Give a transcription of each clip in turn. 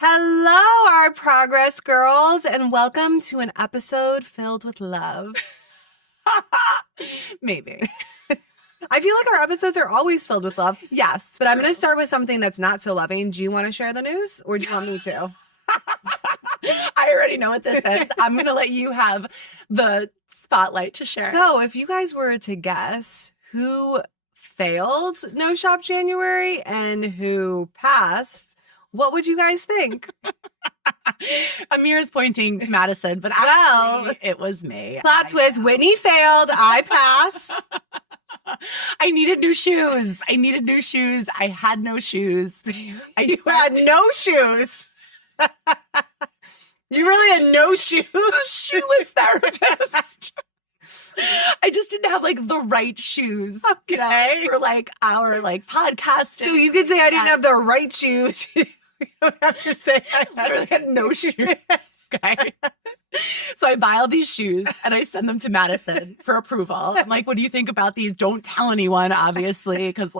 Hello, our progress girls, and welcome to an episode filled with love. Maybe. I feel like our episodes are always filled with love. Yes. But I'm going to start with something that's not so loving. Do you want to share the news or do you want me to? I already know what this is. I'm going to let you have the spotlight to share. So if you guys were to guess who failed No Shop January and who passed, what would you guys think? Amir is pointing to Madison, but actually it was me. Plot twist, Whitney failed. I passed. I needed new shoes. I had no shoes. You had no shoes. You really had no shoes. A shoeless therapist. I just didn't have like the right shoes. Okay. For like our podcasting. So you could say I didn't have the right shoes. You don't have to say I literally had no shoes. Okay. So I buy all these shoes and I send them to Madison for approval. I'm like, what do you think about these? Don't tell anyone, obviously, because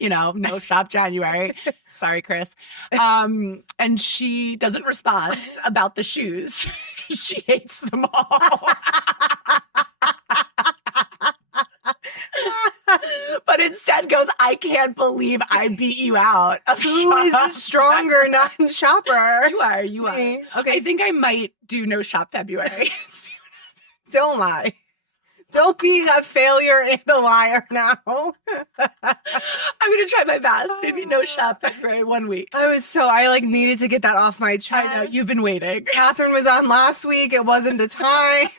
no shop January. Sorry, Chris. And she doesn't respond about the shoes. She hates them all. But instead goes, I can't believe I beat you out. Who is the stronger non-shopper? You are. Me. Okay. I think I might do no shop February. Don't lie. Don't be a failure and a liar now. I'm going to try my best. Maybe no shop February 1 week. I needed to get that off my chest. I know, you've been waiting. Catherine was on last week. It wasn't the time.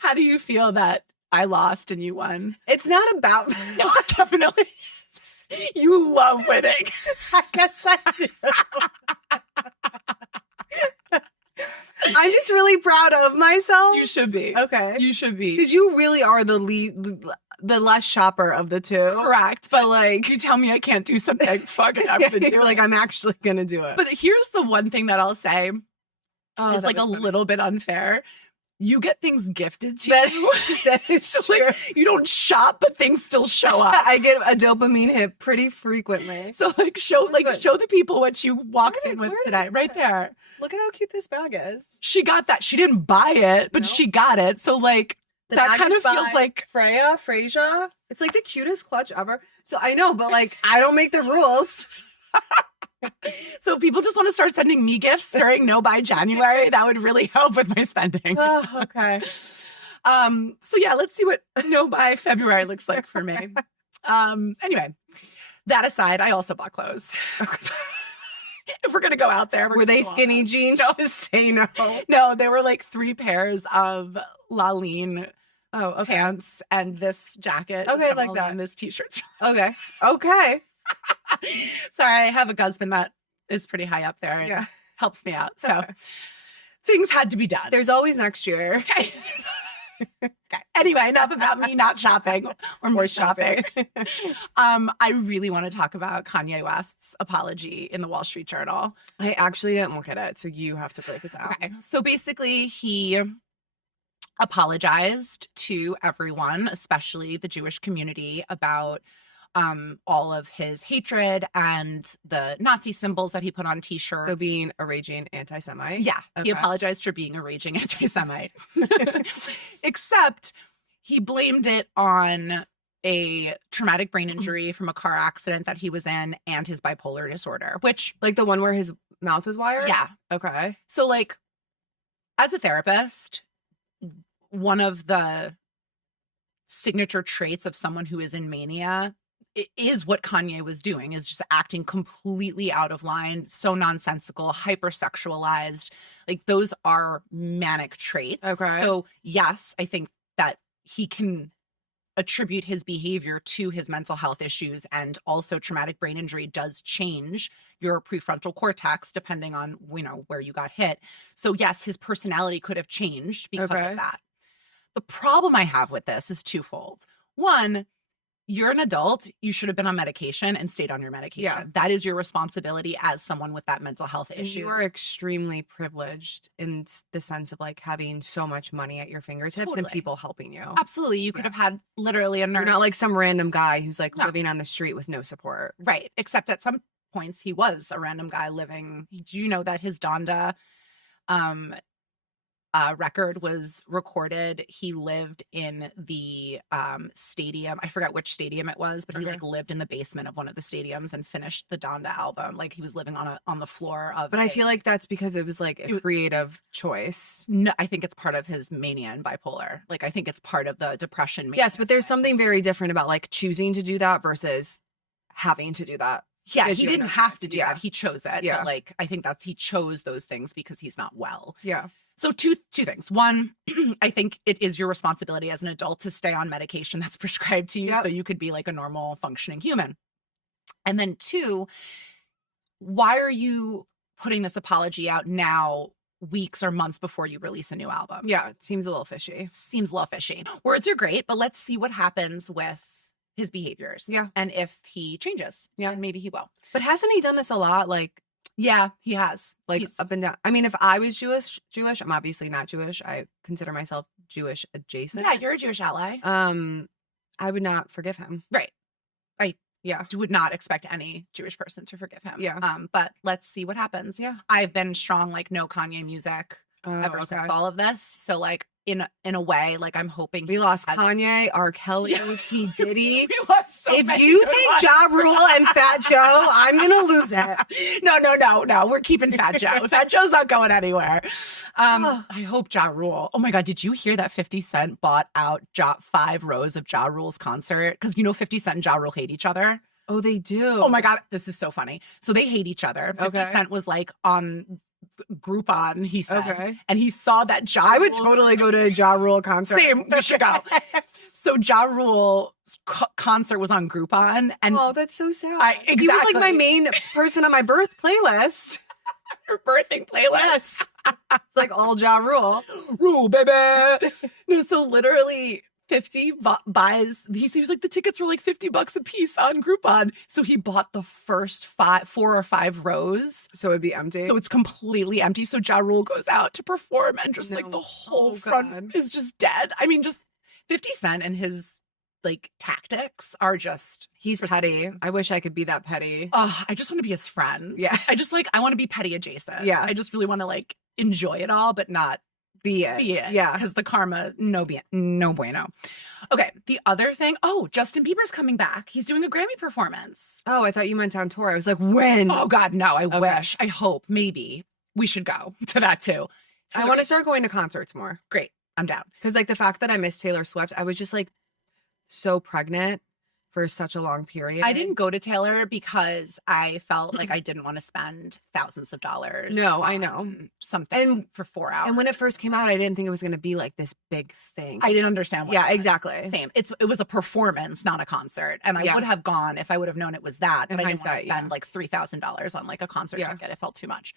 How do you feel that I lost and you won? It's not about No, definitely. You love winning. I guess I do. I'm just really proud of myself. You should be. Okay. You should be. Because you really are the less shopper of the two. Correct. So you tell me I can't do something, fucking I'm going to do you're like, I'm actually going to do it. But here's the one thing that I'll say is a funny. little bit unfair. You get things gifted to you. That is true. You don't shop, but things still show up. I get a dopamine hit pretty frequently. So show the people what you walked in with today. Right there. Look at how cute this bag is. She got that. She didn't buy it, but she got it. So that kind of feels like Freyja. It's like the cutest clutch ever. So I know, but I don't make the rules. So if people just want to start sending me gifts during No Buy January, that would really help with my spending. Oh, okay. So yeah, let's see what No Buy February looks like for me. Anyway, that aside, I also bought clothes. If we're gonna go out there, were they skinny jeans? No. Just say no. No, they were 3 pairs of Laline pants and this jacket. Okay, like that. And this t-shirt. Okay. Sorry, I have a husband that is pretty high up there and helps me out. So things had to be done. There's always next year. Okay. Okay. Anyway, enough about me not shopping or more shopping. I really want to talk about Kanye West's apology in the Wall Street Journal. I actually didn't look at it, so you have to break it down. Okay. So basically, he apologized to everyone, especially the Jewish community, about all of his hatred and the Nazi symbols that he put on t-shirts. So being a raging anti-Semite? Yeah. Okay. He apologized for being a raging anti-Semite. Except he blamed it on a traumatic brain injury from a car accident that he was in and his bipolar disorder, which... Like the one where his mouth was wired? Yeah. Okay. So as a therapist, one of the signature traits of someone who is in mania is what Kanye was doing, is just acting completely out of line, so nonsensical, hypersexualized. Those are manic traits. Okay. So yes, I think that he can attribute his behavior to his mental health issues, and also traumatic brain injury does change your prefrontal cortex depending on, where you got hit. So yes, his personality could have changed because of that. The problem I have with this is twofold. One, you're an adult. You should have been on medication and stayed on your medication. Yeah. That is your responsibility as someone with that mental health issue. You are extremely privileged in the sense of having so much money at your fingertips and people helping you. Absolutely. You could have had literally a nurse. You're not like some random guy who's living on the street with no support. Right. Except at some points he was a random guy living. Do you know that his Donda record was recorded? He lived in the stadium. I forget which stadium it was, but he like lived in the basement of one of the stadiums and finished the Donda album. Like he was living on the floor of. But I feel like that's because it was like a creative choice. No, I think it's part of his mania and bipolar. Like I think it's part of the depression. Yes, but there's something very different about like choosing to do that versus having to do that. Yeah, he didn't have to do that. He chose it. Yeah. But like I think he chose those things because he's not well. Yeah. So two things. One, I think it is your responsibility as an adult to stay on medication that's prescribed to you so you could be like a normal functioning human. And then two, why are you putting this apology out now, weeks or months before you release a new album? Yeah, it seems a little fishy. Seems a little fishy. Words are great, but let's see what happens with his behaviors. Yeah. And if he changes. Yeah. And maybe he will. But hasn't he done this a lot? Like, yeah, he has. Like up and down. I mean, if I was Jewish, I'm obviously not Jewish. I consider myself Jewish adjacent. Yeah, you're a Jewish ally. I would not forgive him. Right. I Yeah. would not expect any Jewish person to forgive him. Yeah. But let's see what happens. Yeah. I've been strong, like no Kanye music ever since all of this. So like in a way, like I'm hoping we lost Kanye, R. Kelly, P. Diddy. We lost so if many you take Ja Rule and Fat Joe, I'm gonna lose it. No. We're keeping Fat Joe. Fat Joe's not going anywhere. I hope Ja Rule. Oh my God, did you hear that 50 Cent bought out 5 rows of Ja Rule's concert? Because 50 Cent and Ja Rule hate each other. Oh, they do. Oh my God, this is so funny. So they hate each other. 50 Cent was like on Groupon, he said, and he saw that Ja Rule. I would totally go to a Ja Rule concert. Same, we should go. So Ja Rule's concert was on Groupon, and oh, that's so sad. Exactly. He was like my main person on my birth playlist. Your birthing playlist. Yes. It's like all Ja Rule, baby. No, so literally 50 buys. He was like, the tickets were like $50 a piece on Groupon. So he bought the first 4 or 5 rows. So it'd be empty. So it's completely empty. So Ja Rule goes out to perform and just like the whole front is just dead. I mean, just 50 Cent and his like tactics are just. He's petty. I wish I could be that petty. Oh, I just want to be his friend. Yeah. I want to be petty adjacent. Yeah. I just really want to like enjoy it all, but not be it. Yeah. Because the karma, no bueno. Okay. The other thing, Justin Bieber's coming back. He's doing a Grammy performance. Oh, I thought you meant on tour. I was like, when? Oh God, no. I wish. I hope. Maybe. We should go to that too. I want to start going to concerts more. Great. I'm down. Because like the fact that I missed Taylor Swift, I was just like so pregnant for such a long period. I didn't go to Taylor because I felt like I didn't want to spend thousands of dollars. No, I know. Something for 4 hours. And when it first came out, I didn't think it was going to be like this big thing. I didn't understand what. Yeah, exactly. Same. It was a performance, not a concert. And I would have gone if I would have known it was that. But I didn't want to spend like $3,000 on like a concert ticket. It felt too much.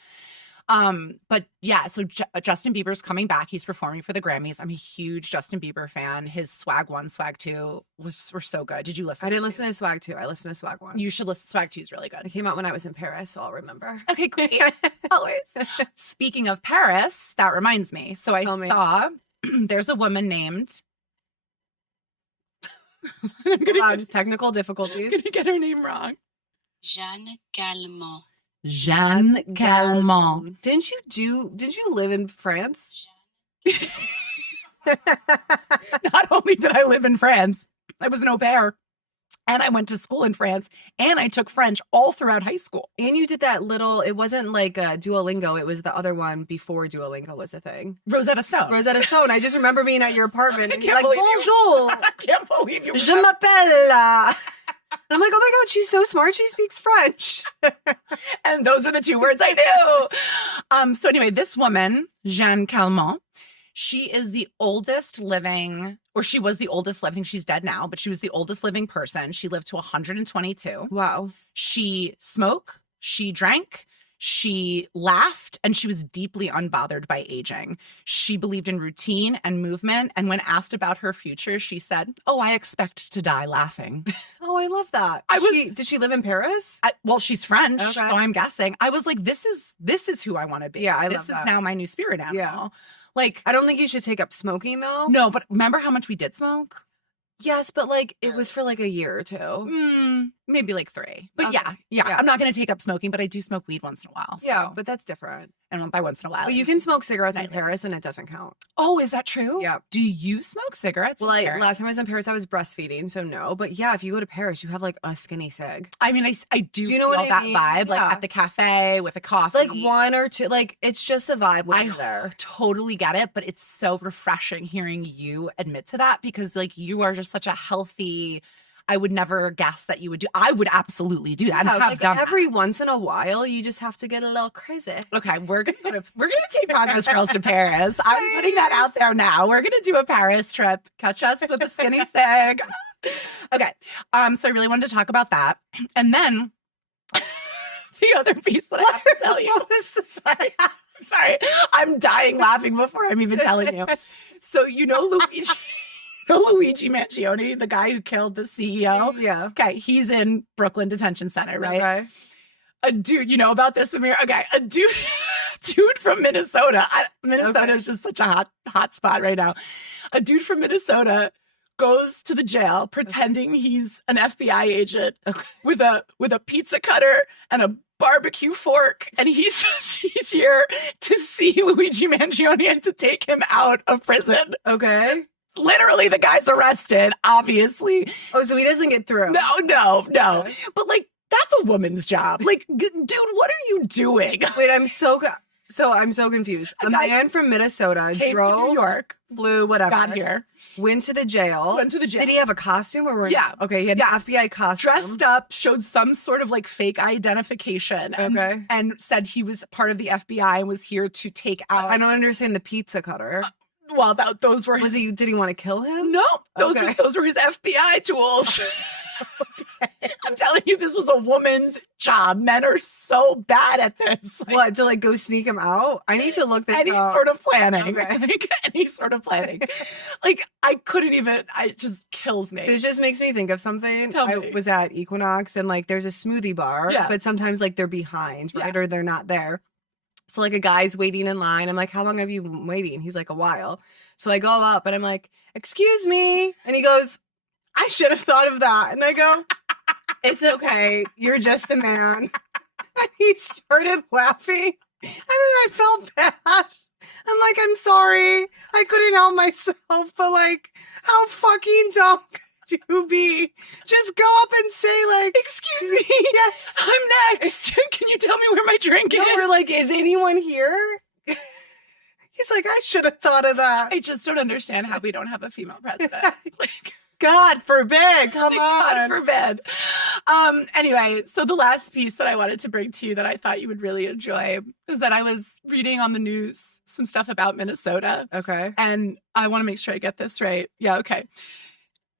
But yeah, so Justin Bieber's coming back. He's performing for the Grammys. I'm a huge Justin Bieber fan. His Swag 1, Swag 2 were so good. Did you listen? I didn't listen to Swag 2. I listened to Swag 1. You should listen. Swag 2 is really good. It came out when I was in Paris, so I'll remember. Okay, great. Always. Speaking of Paris, that reminds me. So I saw there's a woman named technical difficulties. I'm gonna get her name wrong. Jeanne Calment. Jeanne Calment. Didn't you live in France? Not only did I live in France, I was an au pair. And I went to school in France, and I took French all throughout high school. And you did that little, it wasn't like Duolingo, it was the other one before Duolingo was a thing. Rosetta Stone. I just remember being at your apartment and you're like, bonjour. I can't believe you. Je m'appelle. I'm like, oh my God, she's so smart. She speaks French. And those were the 2 words I knew. So anyway, this woman, Jeanne Calment, she is the oldest living, or she was the oldest living. She's dead now, but she was the oldest living person. She lived to 122. Wow. She smoked, she drank, she laughed, and she was deeply unbothered by aging. She believed in routine and movement. And when asked about her future, she said, "Oh, I expect to die laughing." Oh, I love that. Did she live in Paris? Well, she's French, so I'm guessing. I was like, this is who I want to be. Yeah, I love this that. is now my new spirit animal. Yeah. Like, I don't think you should take up smoking though. No, but remember how much we did smoke? Yes, but like it was for like a year or two. Maybe like 3. But Okay. yeah. I'm not going to take up smoking, but I do smoke weed once in a while. Yeah, so- but that's different. and by once in a while. But you can smoke cigarettes in Nightly. Paris and it doesn't count. Oh, is that true? Yeah. Do you smoke cigarettes? Well, in Paris? last time I was in Paris, I was breastfeeding, so no. But yeah, if you go to Paris, you have like a skinny cig. I mean, I do you know feel what I that mean? vibe, like Yeah. at the cafe with a coffee. Like 1 or 2, like it's just a vibe when I you're there. totally get it, but it's so refreshing hearing you admit to that because like you are just such a healthy. I would never guess that you would do. I would absolutely do that. And Yeah, have like done every once in a while, you just have to get a little crazy. that. Okay, we're gonna take Progress Girls to Paris. I'm putting that out there now. We're gonna do a Paris trip. Catch us with a skinny seg. Okay, so I really wanted to talk about that, and then the other piece that I have to tell you. What was the Sorry, I'm dying laughing before I'm even telling you. So you know Luigi. Luigi Mangione, the guy who killed the CEO. Yeah. Okay, he's in Brooklyn Detention Center, right? Okay. A dude, you know about this, Amir? Okay, a dude from Minnesota. Minnesota is just such a hot spot right now. A dude from Minnesota goes to the jail pretending he's an FBI agent with a pizza cutter and a barbecue fork, and he says he's here to see Luigi Mangione and to take him out of prison. Okay. Literally, the guy's arrested, obviously. Oh, so he doesn't get through. No. Okay. But, like, that's a woman's job. Like, dude, what are you doing? Wait, I'm so confused. A man from Minnesota Came to drove, New York, flew, whatever. got here, Went to the jail. Did Did he have a costume or? Yeah. Okay, he had an FBI costume. dressed up, showed some sort of, like, fake identification. Okay. And said he was part of the FBI and was here to take out. I don't understand the pizza cutter. Well, those were his. Did he want to kill him? No, Okay. those were his FBI tools. I'm telling you, this was a woman's job. Men are so bad at this. Like, What, to like go sneak him out? I need to look this any up. sort of planning. Okay. Like, any sort of planning. Like, I couldn't even, it just kills me. This just makes me think of something. Tell I me. was at Equinox and like there's a smoothie bar, Yeah. but sometimes like they're behind, right? Yeah. Or they're not there. So like a guy's waiting in line. I'm like, how long have you been waiting? He's like, a while. So I go up and I'm like, excuse me. And he goes, I should have thought of that. And I go, it's okay. You're just a man. And he started laughing. And then I felt bad. I'm like, I'm sorry. I couldn't help myself. But like, how fucking dumb could you be? Just go up and say like, excuse me. Yes. I'm next. Can you tell me where my drink is? No, we're like, is anyone here? He's like, I should have thought of that. I just don't understand how we don't have a female president. Like, God forbid. Come God on. forbid. Anyway, so the last piece that I wanted to bring to you that I thought you would really enjoy is that I was reading on the news some stuff about Minnesota, Okay. and I want to make sure I get this right. Yeah, okay.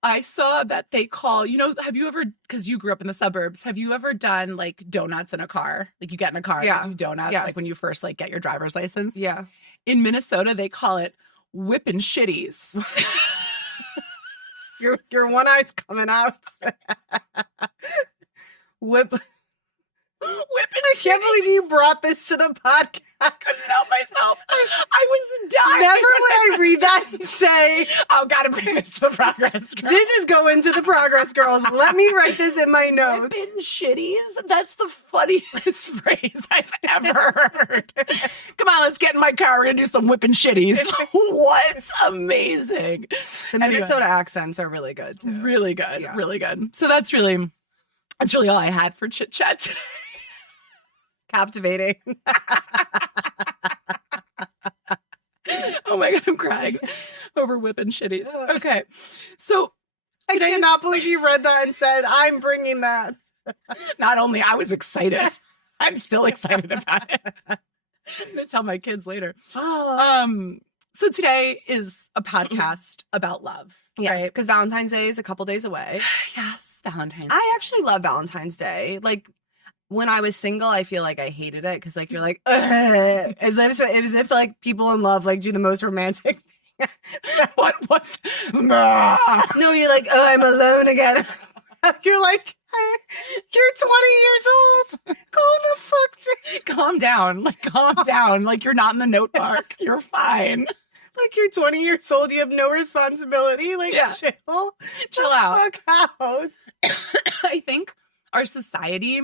I saw that they call, have you ever, because you grew up in the suburbs, have you ever done like donuts in a car? Like you get in a car Yeah. and do donuts, Yes. like when you first like get your driver's license? Yeah. In Minnesota, they call it whipping shitties. Your one eye's coming out. Whip. Whipping I can't believe you brought this to the podcast. I couldn't help myself. I was dying. Never would I read that and say, Oh, gotta bring this to the progress, girl. this is going to the Progress Girls. Let me write this in my notes. Whipping shitties? That's the funniest phrase I've ever heard. Come on, let's get in my car. We're gonna do some whipping shitties. What? Amazing. The Minnesota accents are really good too. Really good. Yeah. Really good. So that's really all I had for chit chat today. Captivating. Oh my God, I'm crying over whipping shitties. Okay. So I cannot believe you read that and said, I'm bringing that. not only I was excited, I'm still excited about it. I'm gonna tell my kids later. So today is a podcast about love. Yes, Right? because Valentine's Day is a couple days away. Yes, Valentine's. I actually love Valentine's Day. Like when I was single, I feel like I hated it because like you're like, "Ugh," as if like people in love like do the most romantic thing. What was? No, you're like, oh, I'm alone again. You're like, you're 20 years old. Go the fuck to. Calm down. Like calm down. Like you're not in the note park. You're fine. Like you're 20 years old, you have no responsibility. Like Yeah. chill out. Fuck out. I think our society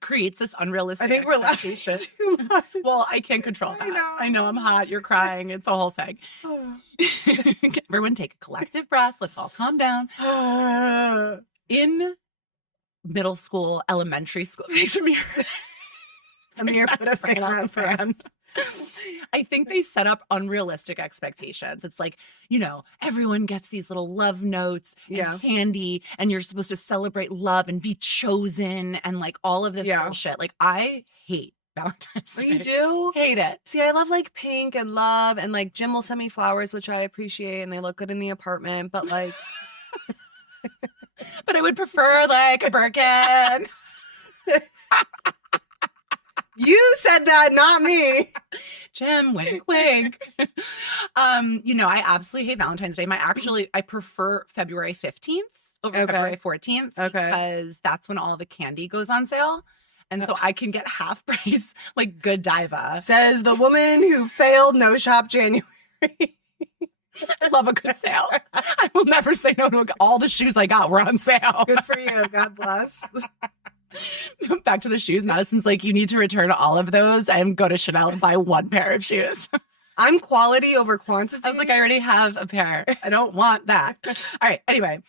creates this unrealistic I think we're laughing expectation. too much. Well, I can't control that. I know I'm hot. You're crying. It's a whole thing. Everyone take a collective breath. Let's all calm down. In middle school, elementary school, Amir put a fan on for us. I think they set up unrealistic expectations. It's like, you know, everyone gets these little love notes and candy, and you're supposed to celebrate love and be chosen and like all of this bullshit. Like, I hate Valentine's Day. You do? Hate it. See, I love like pink and love, and like Jim will send me flowers, which I appreciate, and they look good in the apartment, but like. But I would prefer like a Birkin. You said that, not me. Jim, wink, wink. You know, I absolutely hate Valentine's Day. I prefer February 15th over February 14th because that's when all the candy goes on sale. And so I can get half price, like good diva. Says the woman who failed No Shop January. I love a good sale. I will never say no to all the shoes I got were on sale. Good for you. God bless. Back to the shoes. Madison's like, you need to return all of those and go to Chanel and buy one pair of shoes. I'm quality over quantity. I was like, I already have a pair. I don't want that. All right. Anyway.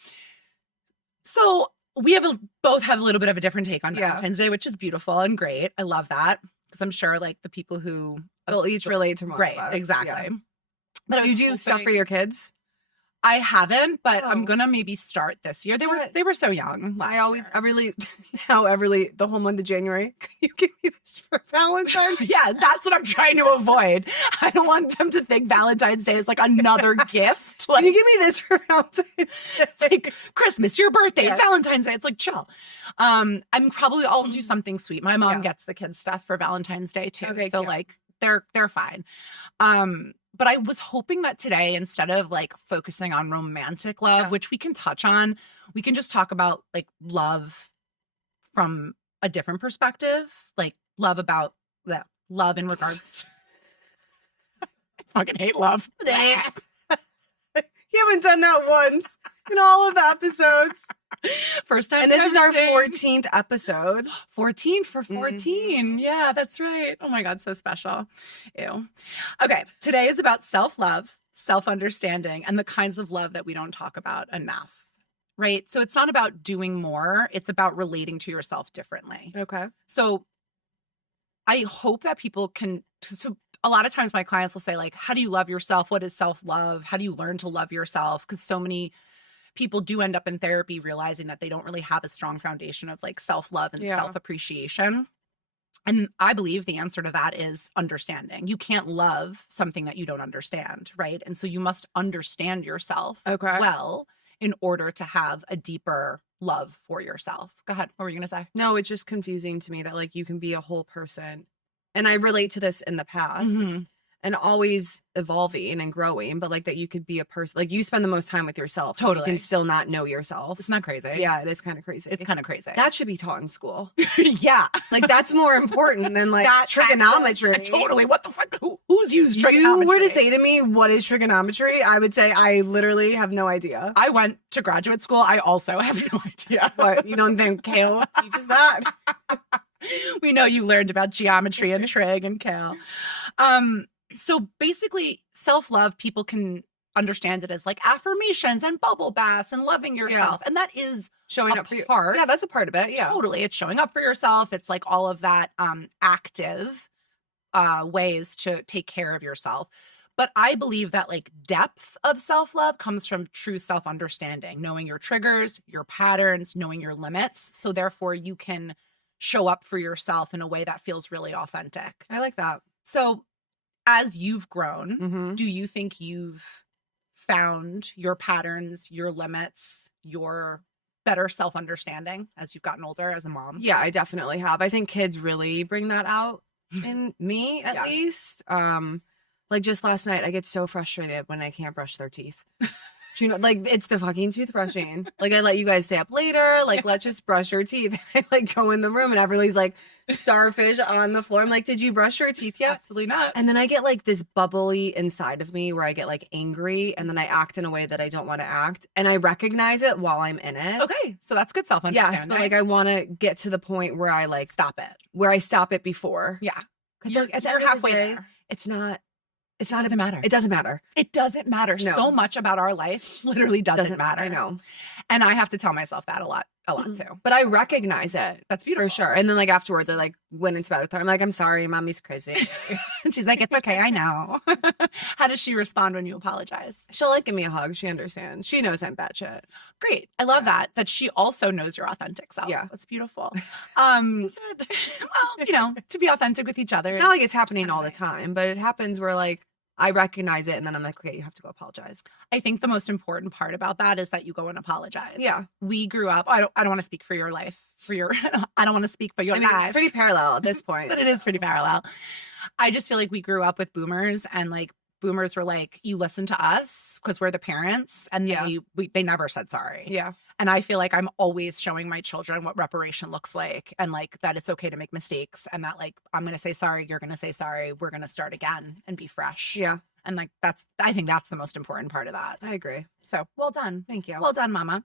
So we both have a little bit of a different take on Valentine's Day, which is beautiful and great. I love that because I'm sure like the people who they'll each relate to more. Right. Exactly. Yeah. But you do stuff for your kids? I haven't, but I'm gonna maybe start this year. They were so young. The whole month of January. Can you give me this for Valentine's? Yeah, that's what I'm trying to avoid. I don't want them to think Valentine's Day is like another gift. Like, can you give me this for Valentine's Day? Like Christmas, your birthday, Valentine's Day. It's like chill. I'll do something sweet. My mom gets the kids stuff for Valentine's Day too. Okay, so like they're fine. But I was hoping that today, instead of like focusing on romantic love, which we can touch on, we can just talk about like love from a different perspective, like love about that love in regards. I fucking hate love. You haven't done that once in all of the episodes. First time. And this is our 14th episode. 14 for 14. Mm-hmm. Yeah, that's right. Oh my God, so special. Ew. Okay, today is about self-love, self-understanding, and the kinds of love that we don't talk about enough, right? So it's not about doing more. It's about relating to yourself differently. Okay. So I hope that people can, so a lot of times my clients will say like, how do you love yourself? What is self-love? How do you learn to love yourself? Because so many people do end up in therapy realizing that they don't really have a strong foundation of like self-love and self-appreciation. And I believe the answer to that is understanding. You can't love something that you don't understand, right? And so you must understand yourself well in order to have a deeper love for yourself. Go ahead. What were you going to say? No, it's just confusing to me that like you can be a whole person. And I relate to this in the past. Mm-hmm. And always evolving and growing, but like that you could be a person, like you spend the most time with yourself. Totally. You can still not know yourself. It's not crazy. Yeah, it is kind of crazy. It's kind of crazy. That should be taught in school. Yeah. Like that's more important than like trigonometry. Totally. What the fuck? Who's used trigonometry? You were to say to me, what is trigonometry? I would say I literally have no idea. I went to graduate school. I also have no idea. What? You don't think Kale teaches that? We know you learned about geometry and trig and Kale. So basically, self-love, people can understand it as like affirmations and bubble baths and loving yourself. Yeah. And that is showing up for you. Part. Yeah, that's a part of it. Yeah. Totally. It's showing up for yourself. It's like all of that active ways to take care of yourself. But I believe that like depth of self-love comes from true self-understanding, knowing your triggers, your patterns, knowing your limits. So therefore you can show up for yourself in a way that feels really authentic. I like that. So as you've grown, do you think you've found your patterns, your limits, your better self-understanding as you've gotten older as a mom? Yeah, I definitely have. I think kids really bring that out in me, at least. Like just last night, I get so frustrated when I can't brush their teeth. She like it's the fucking toothbrushing. Like I let you guys stay up later. Like let's just brush your teeth. I like go in the room and everybody's like starfish on the floor. I'm like, did you brush your teeth yet? Absolutely not. And then I get like this bubbly inside of me where I get like angry and then I act in a way that I don't want to act. And I recognize it while I'm in it. Okay, so that's good self-understanding. Yes, but like I want to get to the point where I like stop it. where I stop it before. Yeah, Because you're, like at the you're end of the halfway day, there. it's not It doesn't matter. It doesn't matter. It doesn't matter. No. So much about our life literally doesn't matter. I know. And I have to tell myself that a lot too. But I recognize it. That's beautiful. For sure. And then like afterwards I like went into bed with her. I'm like, I'm sorry, mommy's crazy. And she's like, it's okay, I know. How does she respond when you apologize? She'll like give me a hug. She understands. She knows I'm batshit. Great. I love that she also knows your authentic self. Yeah. That's beautiful. Well, to be authentic with each other. It's not like it's happening all the nice. time, but it happens where like I recognize it and then I'm like, okay, you have to go apologize. I think the most important part about that is that you go and apologize. Yeah. We grew up, I don't want to speak for your life, I don't want to speak for your I mean, life. it's pretty parallel at this point. But it is pretty parallel. I just feel like we grew up with boomers and like boomers were like, you listen to us because we're the parents. And Yeah. they never said sorry. Yeah. And I feel like I'm always showing my children what reparation looks like and like that it's okay to make mistakes and that like I'm going to say sorry, you're going to say sorry, we're going to start again and be fresh. Yeah. And like I think that's the most important part of that. I agree. So well done. Thank you. Well done, mama.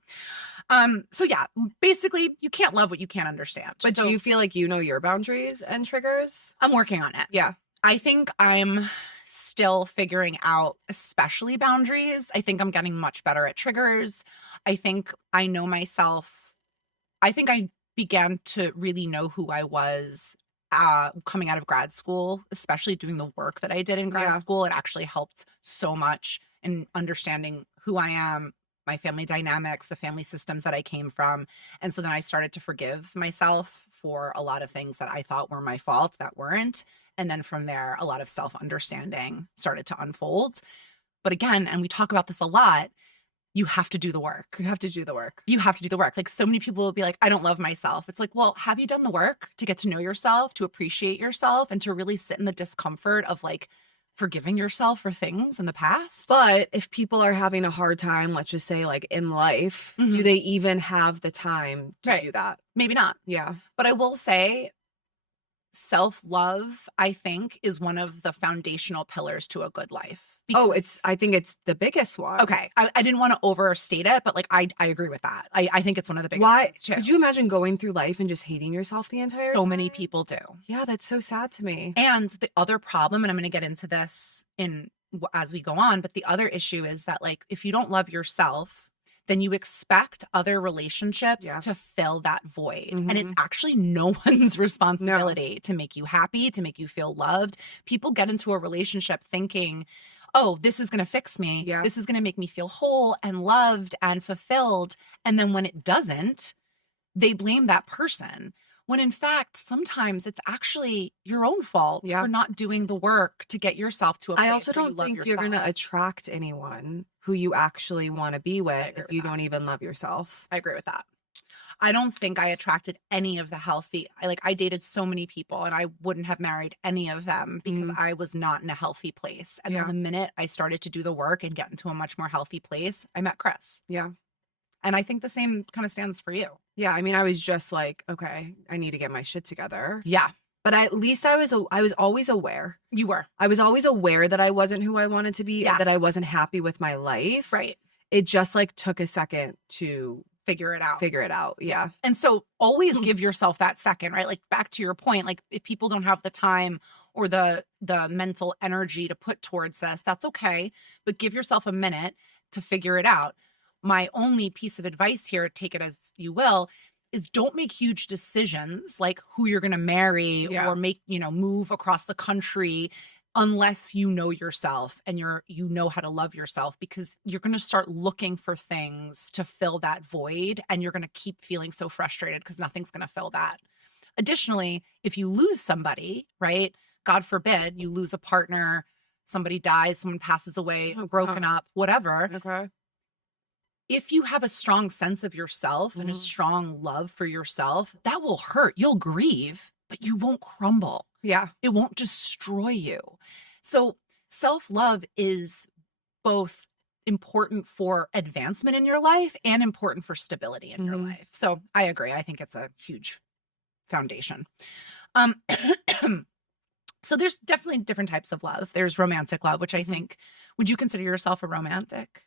So yeah, basically you can't love what you can't understand. But So do you feel like you know your boundaries and triggers? I'm working on it. Yeah. I think I'm still figuring out, especially boundaries. I think I'm getting much better at triggers. I think I know myself. I think I began to really know who I was coming out of grad school, especially doing the work that I did in grad school. It actually helped so much in understanding who I am, my family dynamics, the family systems that I came from. And so then I started to forgive myself for a lot of things that I thought were my fault that weren't. And then from there, a lot of self-understanding started to unfold. But again, and we talk about this a lot, you have to do the work. You have to do the work. You have to do the work. Like so many people will be like, I don't love myself. It's like, well, have you done the work to get to know yourself, to appreciate yourself, and to really sit in the discomfort of like forgiving yourself for things in the past? But if people are having a hard time, let's just say like in life, do Mhm. they even have the time to Right. do that? Maybe not. Yeah. But I will say self-love, I think, is one of the foundational pillars to a good life. Because- I think it's the biggest one. Okay. I didn't want to overstate it, but like I agree with that. I think it's one of the biggest Why? ones too. Could you imagine going through life and just hating yourself the entire So time? many people do. Yeah, that's so sad to me. And the other problem, and I'm going to get into this as we go on, but the other issue is that like if you don't love yourself, then you expect other relationships Yeah. to fill that void. And Mhm. it's actually no one's responsibility to make you happy, to make you feel loved. People get into a relationship thinking, oh, this is going to fix me. Yeah. This is going to make me feel whole and loved and fulfilled. And then when it doesn't, they blame that person. When in fact, sometimes it's actually your own fault Yeah. for not doing the work to get yourself to a place I also where you don't love think yourself. you're going to attract anyone who you actually want to be with agree if with you that. don't even love yourself. I agree with that. I don't think I attracted any of the healthy. I dated so many people and I wouldn't have married any of them because I was not in a healthy place. And Yeah. then the minute I started to do the work and get into a much more healthy place, I met Chris. Yeah. And I think the same kind of stands for you. Yeah. I mean, I was just like, okay, I need to get my shit together. Yeah, But at least I was always aware. you were. I was always aware that I wasn't who I wanted to be, Yes. that I wasn't happy with my life. Right. It just like took a second to Figure it out. figure it out. Yeah. And so always give yourself that second, right? Like back to your point, like if people don't have the time or the mental energy to put towards this, that's okay. But give yourself a minute to figure it out. My only piece of advice here, take it as you will, is don't make huge decisions like who you're going to marry Yeah. or make, move across the country unless you know yourself and you know how to love yourself, because you're going to start looking for things to fill that void and you're going to keep feeling so frustrated because nothing's going to fill that. Additionally, if you lose somebody, right? God forbid you lose a partner, somebody dies, someone passes away, Oh, broken God. up, whatever. Okay. If you have a strong sense of yourself and a Mhm. strong love for yourself, that will hurt. You'll grieve, but you won't crumble. Yeah. It won't destroy you. So self-love is both, important for advancement in your life and important for stability in your Mhm. life. So I agree. I think it's a huge foundation. So there's definitely different types of love. There's romantic love, which I think, would you consider yourself a romantic?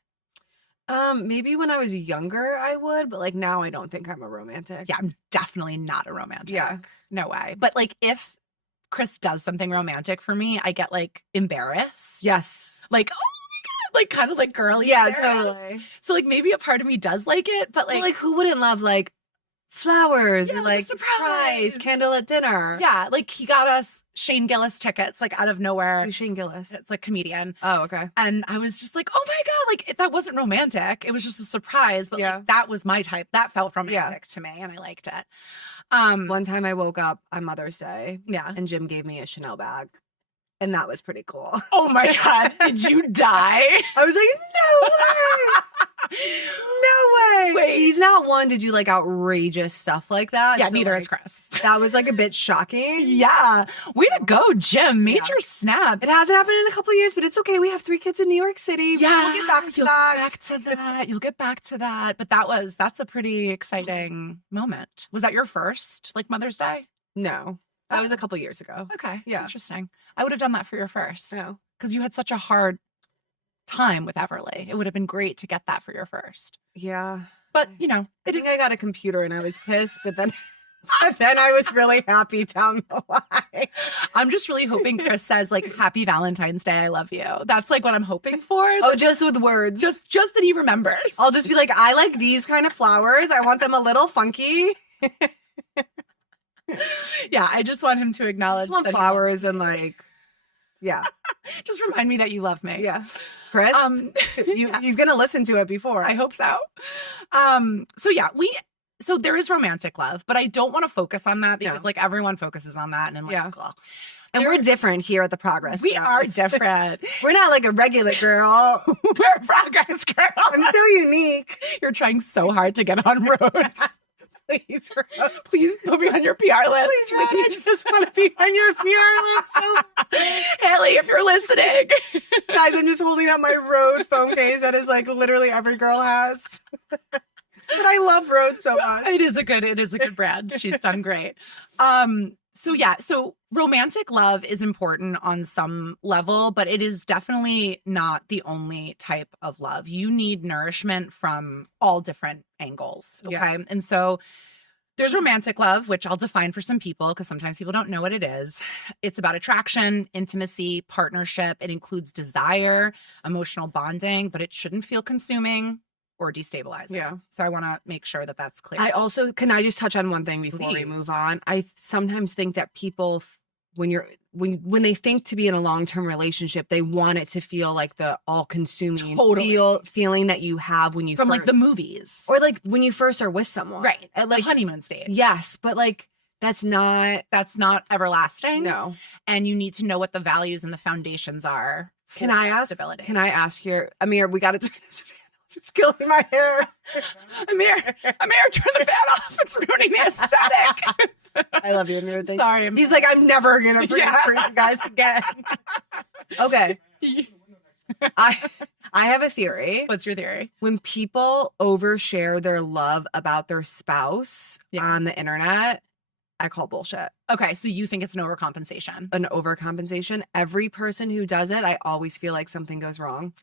Maybe when I was younger, I would, but like now I don't think I'm a romantic. Yeah, I'm definitely not a romantic. Yeah. No way. But like if Chris does something romantic for me, I get like embarrassed. Yes. Like, oh my God, like kind of like girly. Yeah, embarrassed. totally. So like maybe a part of me does like it, but Like who wouldn't love like flowers Yeah, or like a like surprise. candle at dinner? yeah, like he got us Shane Gillis tickets like out of nowhere. Who's Shane Gillis? It's like comedian. Oh, okay. And I was just like, oh my God, like that wasn't romantic. It was just a surprise, but Yeah. like that was my type. That felt romantic to me and I liked it. One time I woke up on Mother's Day Yeah. and Jim gave me a Chanel bag. And that was pretty cool. Oh my God, did you die? I was like, no way. No way. Wait. He's not one to do like outrageous stuff like that. Yeah, So, neither like, is Chris. That was like a bit shocking. Yeah. Way to go, Jim. Major snap. It hasn't happened in a couple of years, but it's okay. We have 3 kids in New York City. Yeah, We'll get back to you'll that. Get back to that. You'll get back to that. But that's a pretty exciting moment. Was that your first, like Mother's Day? No, that was a couple years ago. Okay. Yeah. Interesting. I would have done that for your first. No. Because you had such a hard time with Everly. It would have been great to get that for your first. Yeah. But, you know, I think I got a computer and I was pissed, but then I was really happy down the line. I'm just really hoping Chris says like Happy Valentine's Day, I love you. That's like what I'm hoping for. Oh, just with words. just that he remembers. I'll just be like, I like these kind of flowers. I want them a little funky. Yeah, I just want him to I acknowledge just want that he flowers and like, yeah. just remind me that you love me. Yeah. Chris, he's going to listen to it before. I hope so. So there is romantic love, but I don't want to focus on that because No. like everyone focuses on that and I'm like, Yeah. ugh. And we're different here at the Progress. We Girls. are different. We're not like a regular girl. We're progress girl. I'm so unique. You're trying so hard to get on roads. Please, Rose. Please put me on your PR list. Please, Rose. I just want to be on your PR list. So Haley, if you're listening. guys, I'm just holding up my Rode phone case that is like literally every girl has. But I love Rode so much. It is a good brand. She's done great. So romantic love is important on some level, but it is definitely not the only type of love. You need nourishment from all different angles. Okay. Yeah. And so there's romantic love, which I'll define for some people because sometimes people don't know what it is. It's about attraction, intimacy, partnership. It includes desire, emotional bonding, but it shouldn't feel consuming or destabilizing. Yeah. So I want to make sure that that's clear. Can I just touch on one thing before we Please. move on? I sometimes think that people, when they think to be in a long-term relationship, they want it to feel like the all-consuming Totally. feeling that you have when you From like the movies. or like when you first are with someone. Right. At Like like honeymoon stage. yes, but like that's not Everlasting. no. And you need to know what the values and the foundations are. Can for I ask stability? Can I ask your Amir, we got to do this. It's killing my hair. Amir, turn the fan off. It's ruining the aesthetic. I love you, Amir. Sorry. He's like, I'm never gonna freeze for you guys again. Okay. I have a theory. What's your theory? When people overshare their love about their spouse Yeah. on the internet, I call bullshit. Okay, so you think it's an overcompensation. An overcompensation. Every person who does it, I always feel like something goes wrong.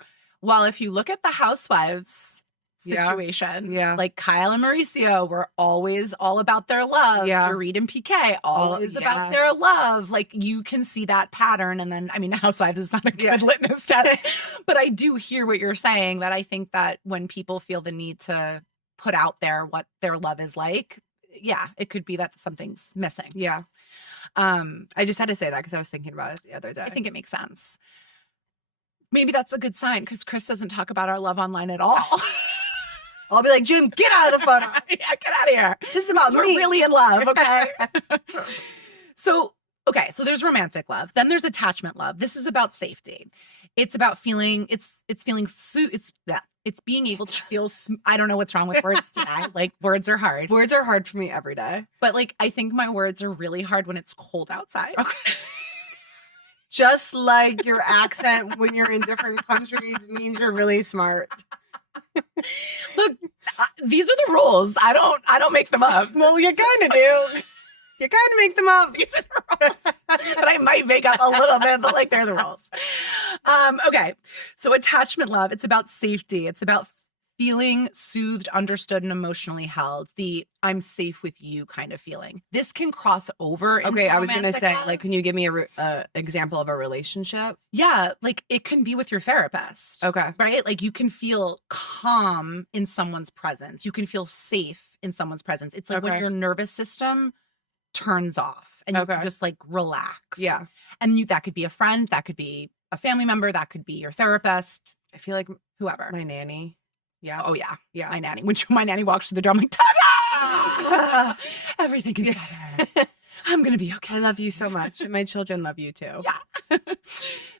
Well, if you look at the housewives Yeah. situation, Yeah. like Kyle and Mauricio were always all about their love. Yeah. Dorit and PK, always about yes. their love. Like you can see that pattern. And then, I mean, housewives is not a good Yeah. litmus test, but I do hear what you're saying, that I think that when people feel the need to put out there what their love is like, yeah, it could be that something's missing. Yeah. I just had to say that because I was thinking about it the other day. I think it makes sense. Maybe that's a good sign because Chris doesn't talk about our love online at all. I'll be like, Jim, get out of the photo. Yeah, get out of here. This is about We're me. really in love, okay? So there's romantic love. Then there's attachment love. This is about safety. It's about feeling, it's being able to feel, I don't know what's wrong with words today. Like words are hard. Words are hard for me every day. But like, I think my words are really hard when it's cold outside. Okay. Just like your accent when you're in different countries means you're really smart. Look, these are the rules. I don't make them up. Well, you kind of do. You kind of make them up. These are the rules. But I might make up a little bit, but like they're the rules. Okay. So attachment love, it's about safety. It's about feeling soothed, understood, and emotionally held. The I'm safe with you kind of feeling. This can cross over. Into Okay, I was going to romantic say, love. like, can you give me a example of a relationship? Yeah, like it can be with your therapist. Okay. Right? Like you can feel calm in someone's presence. You can feel safe in someone's presence. It's like when Okay. your nervous system turns off and you can Okay. just like relax. Yeah. And that could be a friend, that could be a family member, that could be your therapist, I feel like whoever. my nanny. Yeah. Oh yeah. Yeah. My nanny. When my nanny walks through the door, I'm like, ta-da! Everything is better. I'm going to be okay. I love you so much. And my children love you too. Yeah.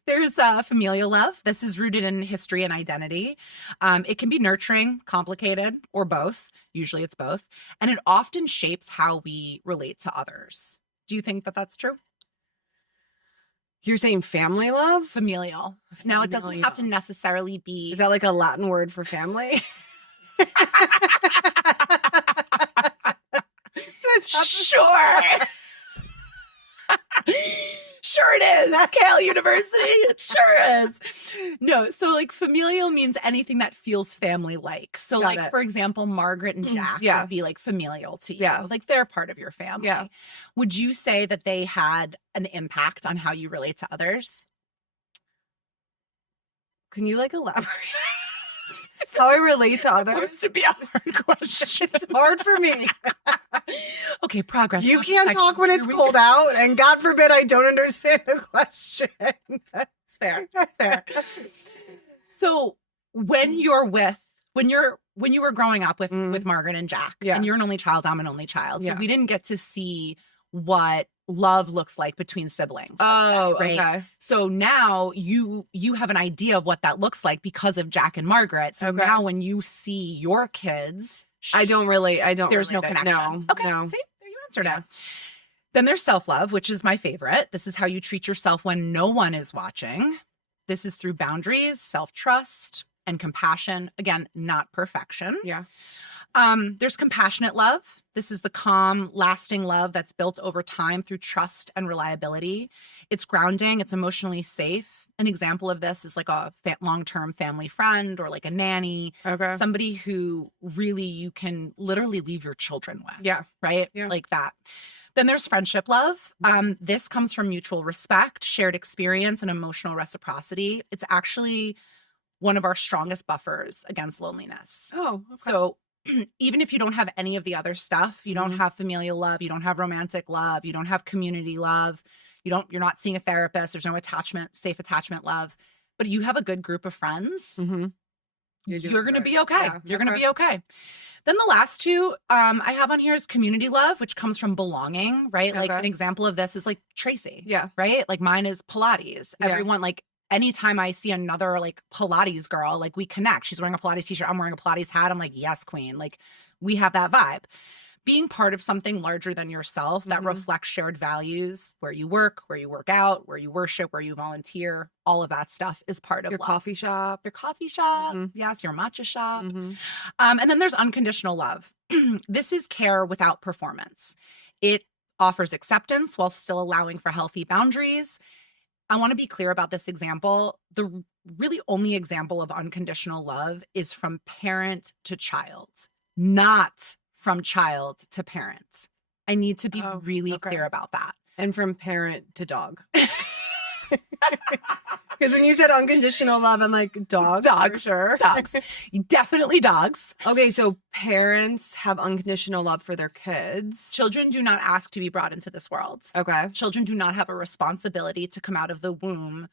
There's familial love. This is rooted in history and identity. It can be nurturing, complicated, or both. Usually it's both. And it often shapes how we relate to others. Do you think that that's true? You're saying family love? Familial. Now, it doesn't have to Familial. necessarily be. Is that like a Latin word for family? Sure. Sure it is. Kale University. It sure is. No, so like familial means anything that feels family-like. So Got like, it. for example, Margaret and Jack Yeah. would be like familial to you. Yeah. Like they're part of your family. Yeah. Would you say that they had an impact on how you relate to others? Can you like elaborate? How I relate to others? Supposed to be a hard question. It's hard for me. Okay, progress. You Not can't perfection. talk when it's Here we cold out, and God forbid I don't understand a question. It's fair. It's fair. So when you were growing up with Margaret and Jack, Yeah. and you're an only child, I'm an only child. So Yeah. we didn't get to see what love looks like between siblings. Oh, right? okay. So now you have an idea of what that looks like because of Jack and Margaret. So Okay. now when you see your kids, I don't. there's no relate it. connection. No. Okay. No. See, there you answered it. Then there's self-love, which is my favorite. This is how you treat yourself when no one is watching. This is through boundaries, self-trust, and compassion. Again, not perfection. Yeah. There's compassionate love. This is the calm, lasting love that's built over time through trust and reliability. It's grounding. It's emotionally safe. An example of this is like a long-term family friend or like a nanny, Okay. somebody who really you can literally leave your children with. Yeah. Right? Yeah. Like that. Then there's friendship love. This comes from mutual respect, shared experience, and emotional reciprocity. It's actually one of our strongest buffers against loneliness. Oh. Okay. So even if you don't have any of the other stuff, you don't have familial love, you don't have romantic love, you don't have community love, you're not seeing a therapist, there's no safe attachment love, but you have a good group of friends, you're going to be okay. Yeah. You're going to be okay. Then the last two I have on here is community love, which comes from belonging, right? Like Okay. an example of this is like Tracy, Yeah. right? Like mine is Pilates. Yeah. Everyone, like anytime I see another like Pilates girl, like we connect. She's wearing a Pilates t-shirt. I'm wearing a Pilates hat. I'm like, yes, queen. Like we have that vibe. Being part of something larger than yourself that reflects shared values, where you work out, where you worship, where you volunteer, all of that stuff is part of Your love. coffee shop. Your coffee shop. Yes, your matcha shop. And then there's unconditional love. This is care without performance. It offers acceptance while still allowing for healthy boundaries. I want to be clear about this example. The really only example of unconditional love is from parent to child, not from child to parent. I need to be really clear about that. And from parent to dog. Because when you said unconditional love, I'm like, dogs. For sure. Dogs. Definitely dogs. Okay, so parents have unconditional love for their kids. Children do not ask to be brought into this world. Okay. Children do not have a responsibility to come out of the womb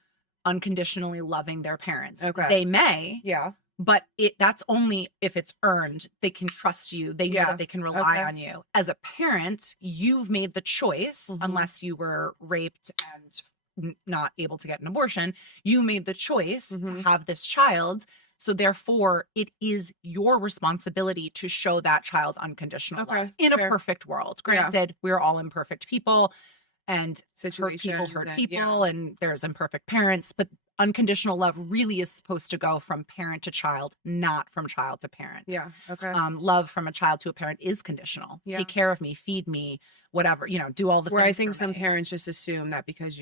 unconditionally loving their parents. Okay. They may, Yeah. but that's only if it's earned. They can trust you. They know that they can rely on you. As a parent, you've made the choice, unless you were raped and not able to get an abortion, you made the choice to have this child. So therefore, it is your responsibility to show that child unconditional love in a perfect world. Granted, we're all imperfect people. and Situations hurt and- people, and there's imperfect parents, but unconditional love really is supposed to go from parent to child, not from child to parent. Yeah. Okay. Love from a child to a parent is conditional. Yeah. Take care of me, feed me, whatever, do all the Where I things think for some me. parents just assume that because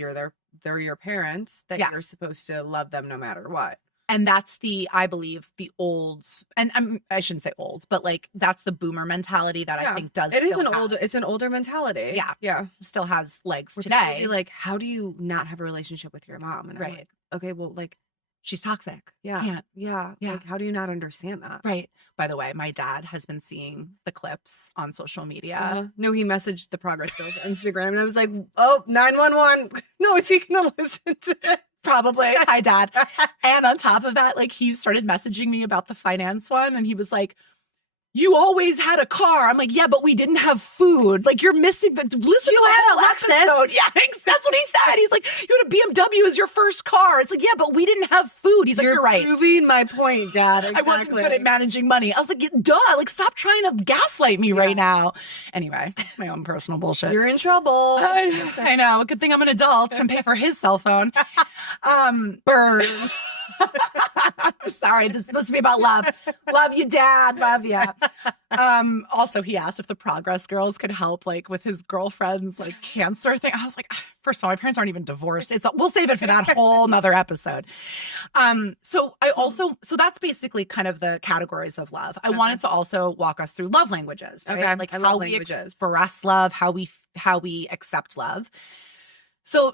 they're your parents, that Yes. you're supposed to love them no matter what. And that's I believe the old, and I shouldn't say old, but like that's the boomer mentality that I think does. It is still it's an older mentality. Yeah. Yeah. still has legs Where people today. be like, how do you not have a relationship with your mom? And I'm Right. like, okay, well, like, She's toxic. yeah. Can't. Yeah. Yeah. Like, how do you not understand that? Right. By the way, my dad has been seeing the clips on social media. No, he messaged the Progress Girls on Instagram, and I was like, oh, 911. No, is he going to listen to it? Probably. Hi, Dad. And on top of that, like he started messaging me about the finance one, and he was like, you always had a car. I'm like, yeah, but we didn't have food. Like, you're missing the. Listen You to had the a whole Lexus. episode. Yeah, that's what he said. He's like, you had a BMW as your first car. It's like, yeah, but we didn't have food. He's like, you're right. Proving my point, Dad. Exactly. I wasn't good at managing money. I was like, duh. Like, stop trying to gaslight me right now. Anyway, it's my own personal bullshit. You're in trouble. I know. Good thing I'm an adult and pay for his cell phone. Burn. Sorry, this is supposed to be about love. Love you, Dad. Love you. Also, he asked if the Progress Girls could help, like, with his girlfriend's like cancer thing. I was like, first of all, my parents aren't even divorced. We'll save it for that whole nother episode. So that's basically kind of the categories of love. I wanted to also walk us through love languages, right? Okay, Like I how love we languages. express love, how we accept love. So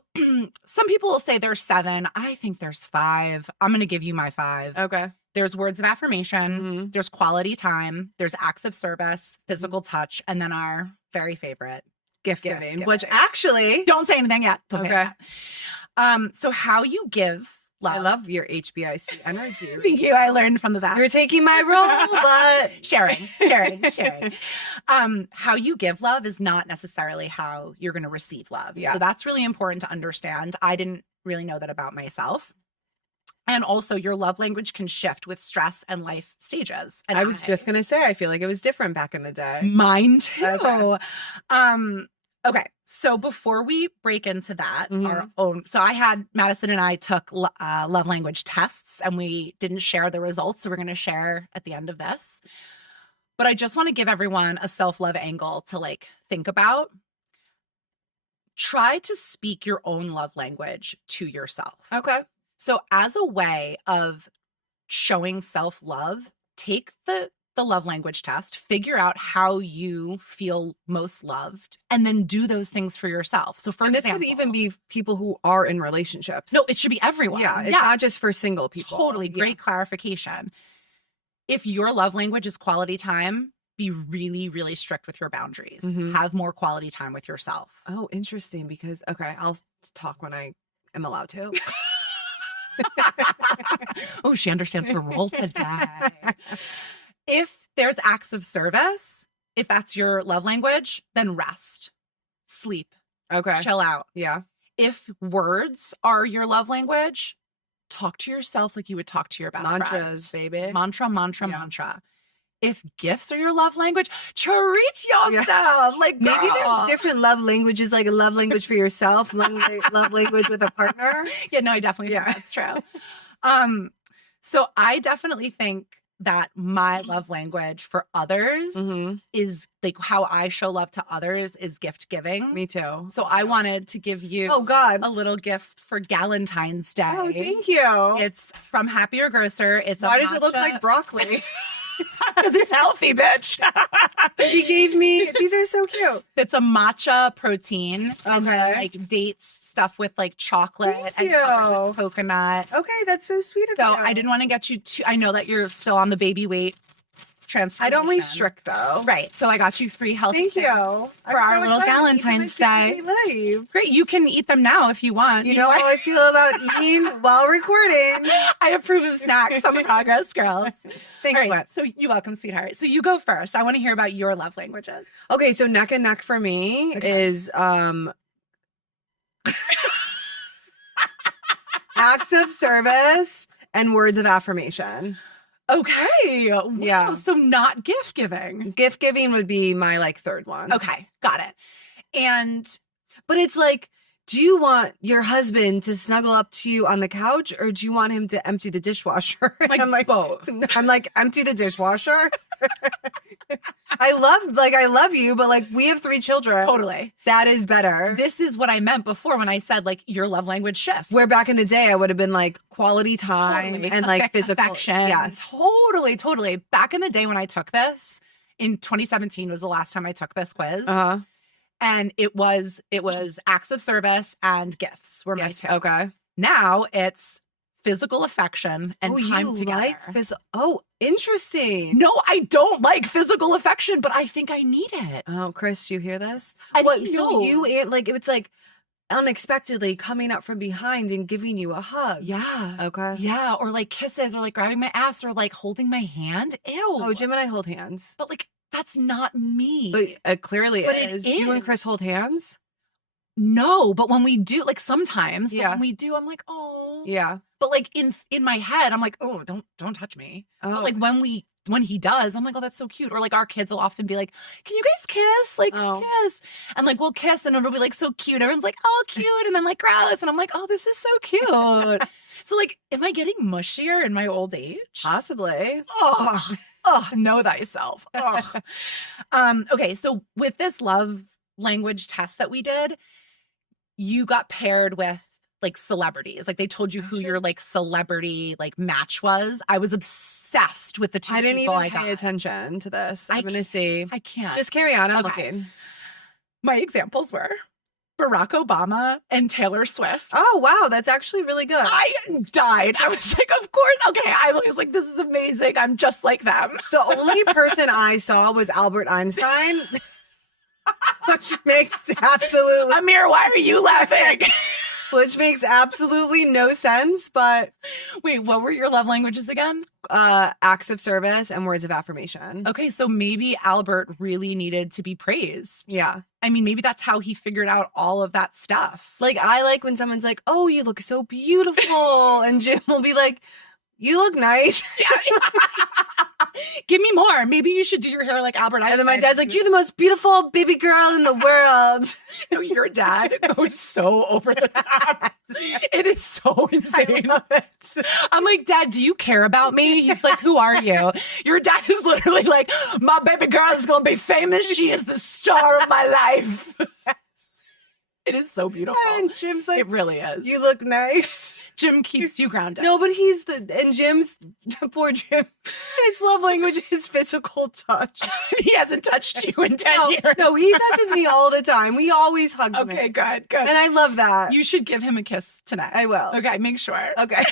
some people will say there's 7. I think there's 5. I'm going to give you my 5. Okay. There's words of affirmation. Mhm. There's quality time. There's acts of service, physical touch, and then our very favorite. Gift Gift giving, giving. which actually, Don't say anything yet. Don't say Okay. that. So how you give love. I love your HBIC energy. Thank you. I learned from the back. You're taking my role, but sharing. How you give love is not necessarily how you're going to receive love. Yeah. So that's really important to understand. I didn't really know that about myself. And also your love language can shift with stress and life stages. And I was just going to say, I feel like it was different back in the day. Mine too. Okay. Okay. So before we break into that, Mhm. our own, so Madison and I took love language tests and we didn't share the results. So we're going to share at the end of this. But I just want to give everyone a self-love angle to like think about. Try to speak your own love language to yourself. Okay. So as a way of showing self-love, take the love language test, figure out how you feel most loved, and then do those things for yourself. So for And this example, could even be people who are in relationships. no, it should be everyone. Yeah. It's not just for single people. Totally. Yeah. Great clarification. If your love language is quality time, be really, really strict with your boundaries. Mhm. Have more quality time with yourself. Oh, interesting. Because, okay, I'll talk when I am allowed to. Oh, she understands her role today. If there's acts of service, if that's your love language, then rest, sleep, Okay. chill out. Yeah. If words are your love language, talk to yourself like you would talk to your best Mantras, friend. baby. Mantra. If gifts are your love language, treat yourself. Like, Maybe girl. there's different love languages, like a love language for yourself, love language with a partner. Yeah, no, I definitely think that's true. So I definitely think that my love language for others Mhm. is like how I show love to others is gift giving. Me too. So I wanted to give you Oh, God. a little gift for Valentine's Day. Oh, thank you. It's from Happier Grocer. It's Why does it look like broccoli? Because it's healthy, bitch. He gave me, these are so cute. It's a matcha protein. And then, Okay. like dates stuff with like chocolate Thank and covered with you. coconut. Okay, that's so sweet of So you. I didn't want to get you too. I know that you're still on the baby weight transformation. I don't restrict though. Right. So I got you 3 healthy Thank you. things for our little Valentine's Day. Leave. Great. You can eat them now if you want. You know how I feel about eating while recording. I approve of snacks on the Progress Girls. Thanks, All right. Lex. So you're welcome, sweetheart. So you go first. I want to hear about your love languages. Okay, so neck and neck for me Okay. is acts of service and words of affirmation. Okay. Wow. Yeah. So not gift giving. Gift giving would be my like third one. Okay. Got it. But it's like, do you want your husband to snuggle up to you on the couch, or do you want him to empty the dishwasher? And Like, I'm like, both. I'm like, empty the dishwasher. I love you, but like, we have 3 children. Totally. That is better. This is what I meant before when I said like your love language shift. Where back in the day, I would have been like quality time Totally. and like physical affection. Yes. Totally. Back in the day when I took this, in 2017 was the last time I took this quiz. Uh-huh. And it was acts of service and gifts were my Yes. 2. Okay. Now it's physical affection and time together. Interesting. No, I don't like physical affection, but I think I need it. Oh, Chris, do you hear this? And What? he So knows. you like it's like unexpectedly coming up from behind and giving you a hug. Yeah. Okay. Yeah. Or like kisses or like grabbing my ass or like holding my hand. Ew. Oh, Jim and I hold hands. But like, that's not me. But clearly But it it is. You and is. Chris hold hands? No, but when we do, like sometimes, but Yeah. when we do, I'm like, oh. Yeah. But like in my head, I'm like, oh, don't touch me. Oh. But like when he does, I'm like, oh, that's so cute. Or like our kids will often be like, can you guys kiss? Like Oh. kiss. And like we'll kiss and it'll be like so cute. Everyone's like, oh, cute. And then like gross. And I'm like, oh, this is so cute. So like, am I getting mushier in my old age? Possibly. Oh, know thyself. Oh. Okay, so with this love language test that we did, you got paired with like celebrities. Like they told you who Sure. your like celebrity like match was. I was obsessed with the 2 I didn't people even I pay got. attention to this. I I'm gonna see. I can't. Just carry on. I'm Okay. looking. My examples were Barack Obama and Taylor Swift. Oh wow, that's actually really good. I died. I was like, of course. Okay. I was like, this is amazing. I'm just like them. The only person I saw was Albert Einstein, which makes absolutely Amir, why are you laughing? no sense. But Wait, what were your love languages again? acts of service and words of affirmation. Okay, so maybe Albert really needed to be praised. Yeah, I mean, maybe that's how he figured out all of that stuff. like I like when someone's like, "Oh, you look so beautiful," and Jim will be like, "You look nice," Give me more. Maybe you should do your hair like Albert Einstein. and then my dad's like, "You're the most beautiful baby girl in the world." No, your dad goes so over the top. It is so I insane. love it. I'm like, Dad, do you care about me? He's like, who are you? Your dad is literally like, my baby girl is going to be famous. She is the star of my life. It is so beautiful. And Jim's like, It really is. "You look nice." Jim keeps you grounded. No, but Jim's poor Jim. His love language is physical touch. He hasn't touched you in 10 years. No, he touches me all the time. We always hug me. Okay, good. And I love that. You should give him a kiss tonight. I will. Okay, make sure. Okay.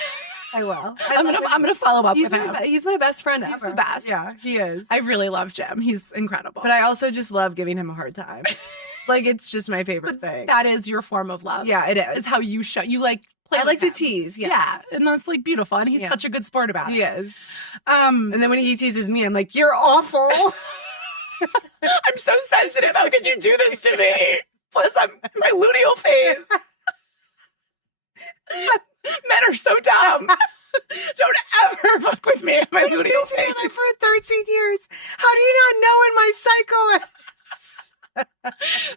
I will. I'm gonna follow up He's with him. he's my best friend He's ever. the best. Yeah, he is. I really love Jim. He's incredible. But I also just love giving him a hard time. Like, it's just my favorite thing. That is your form of love. Yeah, it Is is. how you show. You like play. I with like to him. tease. Yes. Yeah, and that's like beautiful. And he's Yeah. such a good sport about He it. is. Um, And then when he teases me, I'm like, "You're awful." I'm so sensitive. How could you do this to me? Plus, I'm in my luteal phase. Men are so dumb. Don't ever fuck with me in my We've been luteal phase. together for 13 years. How do you not know when my cycle is?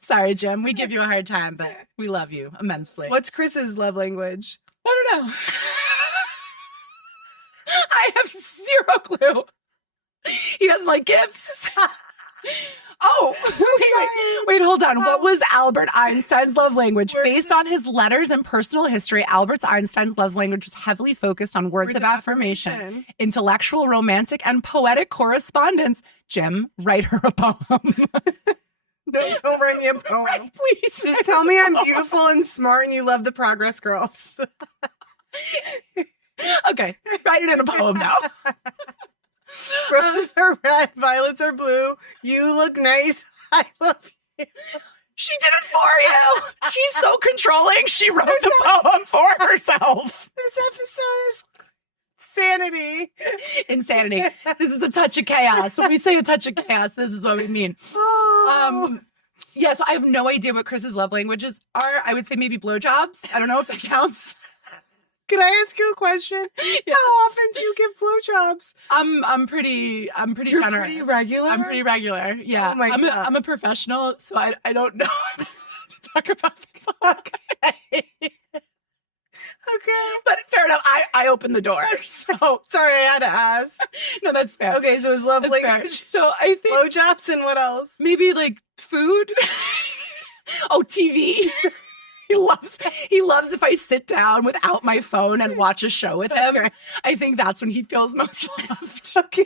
Sorry, Jim. We give you a hard time, but we love you immensely. What's Chris's love language? I don't know. I have zero clue. He doesn't like gifts. Oh, wait, hold on. What was Albert Einstein's love language? Based on his letters and personal history, Albert Einstein's love language was heavily focused on words of affirmation, intellectual, romantic, and poetic correspondence. Jim, write her a poem. No, don't write me a poem. Right, please. Just tell me I'm beautiful and smart and you love the Progress Girls. Okay, write it in a poem now. Roses are red, violets are blue. You look nice. I love you. She did it for you. She's so controlling. She wrote the poem for herself. This episode is sanity. Insanity. This is a touch of chaos. When we say a touch of chaos, this is what we mean. Oh. Yeah, so I have no idea what Chris's love languages are. I would say maybe blowjobs. I don't know if that counts. Can I ask you a question? Yeah. How often do you give blowjobs? I'm pretty You're generous. pretty regular. I'm pretty regular. Yeah. Oh my God. I'm a professional, so I don't know. to talk about this. Okay. Okay. But fair enough. I opened the door. So Sorry, I had to ask. no, that's fair. Okay, so it's love That's fair. language, So I think blowjobs, and what else? maybe like food. Oh, TV. He loves if I sit down without my phone and watch a show with him. Okay. I think that's when he feels most loved. Okay.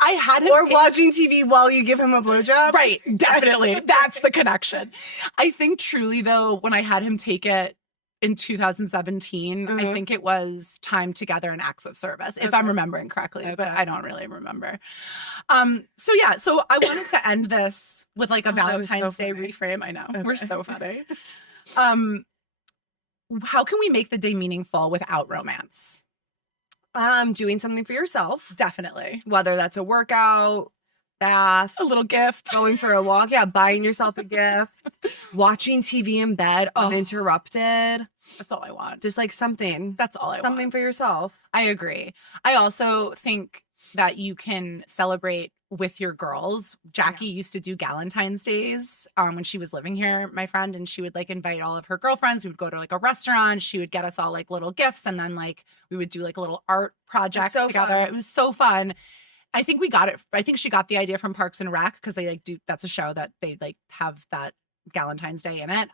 I had him Or watching TV while you give him a blowjob. right, definitely. That's the connection. I think truly though, when I had him take it in 2017, I Mhm. think it was time together and acts of service, if Okay. I'm remembering correctly, but Okay. I don't really remember. So yeah, so I wanted to end this with like a that was so Valentine's Day funny. reframe. I know. We're Okay. so funny. How can we make the day meaningful without romance? Doing something for yourself, Definitely. whether that's a workout, bath, A little gift. going for a walk, buying yourself a gift, watching TV in bed Oh. uninterrupted, That's all I want. just like something That's all I want. something for yourself. I agree. I also think that you can celebrate with your girls. Jackie used to do Valentine's Days when she was living here, my friend, and she would like invite all of her girlfriends. We would go to like a restaurant. She would get us all like little gifts, and then like we would do like a little art project so together. fun. It was so fun. I think we got it. I think she got the idea from Parks and Rec because they like do. That's a show that they like have that Valentine's Day in it.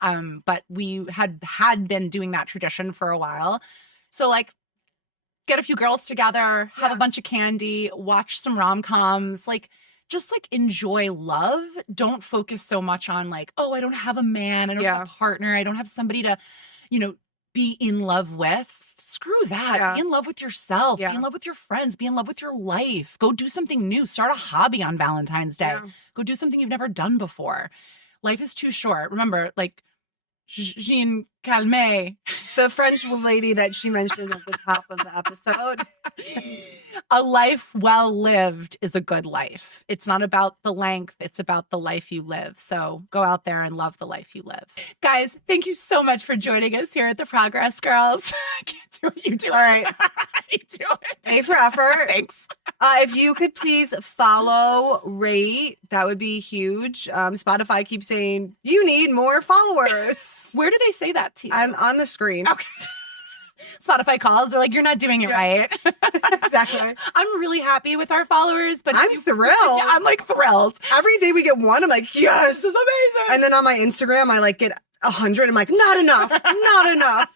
But we had been doing that tradition for a while. So like get a few girls together, have a bunch of candy, watch some rom-coms, like just like enjoy love. Don't focus so much on like, oh, I don't have a man, I don't have a partner, I don't have somebody to, be in love with. Screw that. Yeah. Be in love with yourself. Yeah. Be in love with your friends. Be in love with your life. Go do something new. Start a hobby on Valentine's Day. Yeah. Go do something you've never done before. Life is too short. Remember, like Jean Calmet. The French lady that she mentioned at the top of the episode. A life well lived is a good life. It's not about the length, it's about the life you live. So go out there and love the life you live. Guys, thank you so much for joining us here at the Progress Girls. I can't do what you do. All right. I do it. A for effort. Thanks. If you could please follow, rate, that would be huge. Spotify keeps saying, you need more followers. Where do they say that to you? I'm on the screen. Okay. Spotify calls. They're like, you're not doing it right. Exactly. I'm really happy with our followers, but I'm thrilled. Yeah, I'm like thrilled. Every day we get one, I'm like, yes. This is amazing. And then on my Instagram, I like get 100. I'm like, not enough, not enough.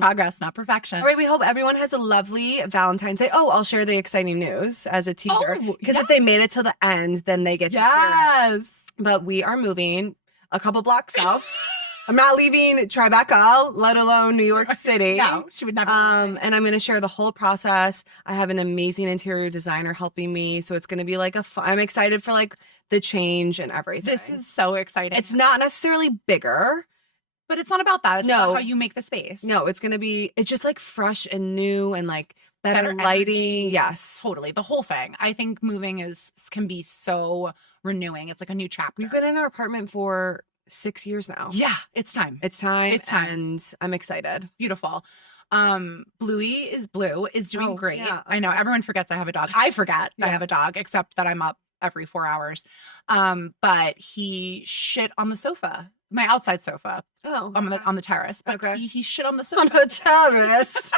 Progress, not perfection. All right, we hope everyone has a lovely Valentine's Day. Oh, I'll share the exciting news as a teaser. Oh, Because if they made it till the end, then they get to hear it. Yes. But we are moving a couple blocks south. I'm not leaving Tribeca, let alone New York City. No, she would never. And I'm going to share the whole process. I have an amazing interior designer helping me. So it's going to be like I'm excited for like the change and everything. This is so exciting. It's not necessarily bigger. But it's not about that. It's No. about how you make the space. No, it's just like fresh and new and like better Better lighting. energy. Yes. Totally. The whole thing. I think moving can be so renewing. It's like a new chapter. We've been in our apartment for 6 years now. Yeah, it's time. It's time. It's time. And I'm excited. Beautiful. Blue is doing Oh, great. yeah. I know everyone forgets I have a dog. I forget I have a dog, except that I'm up every 4 hours. But he shit on the sofa, my outside sofa, Oh. on the terrace. But Okay. he shit on the On sofa. the terrace.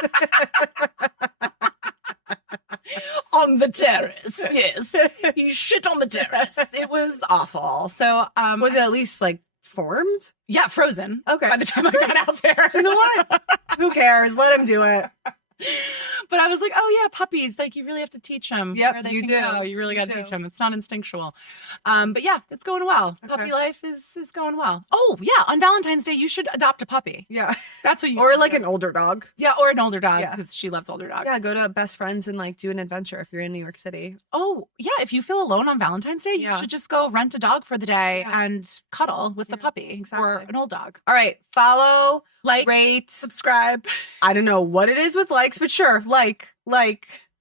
On the terrace, yes. He shit on the terrace. It was awful. So Was it at least like formed? yeah, frozen. Okay. By the time I got out there. You know what? Who cares? Let him do it. But I was like, oh yeah, puppies. Like you really have to teach them. Yep, where they you can do. go. You really You got to do. teach them. It's not instinctual. But yeah, it's going well. Okay. Puppy life is going well. Oh yeah, on Valentine's Day you should adopt a puppy. Yeah. That's what you Or should like do. an older dog. yeah, or an older dog Yeah. because she loves older dogs. Yeah, go to Best Friends and like do an adventure if you're in New York City. Oh yeah, if you feel alone on Valentine's Day, you Yeah. should just go rent a dog for the day Yeah. and cuddle with the Yeah, puppy or exactly. an old dog. All right. Follow, Like, rate. subscribe. I don't know what it is with likes, but sure. Like.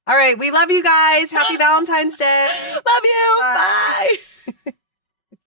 All right. We love you guys. Happy Valentine's Day. Love you. Bye. Bye.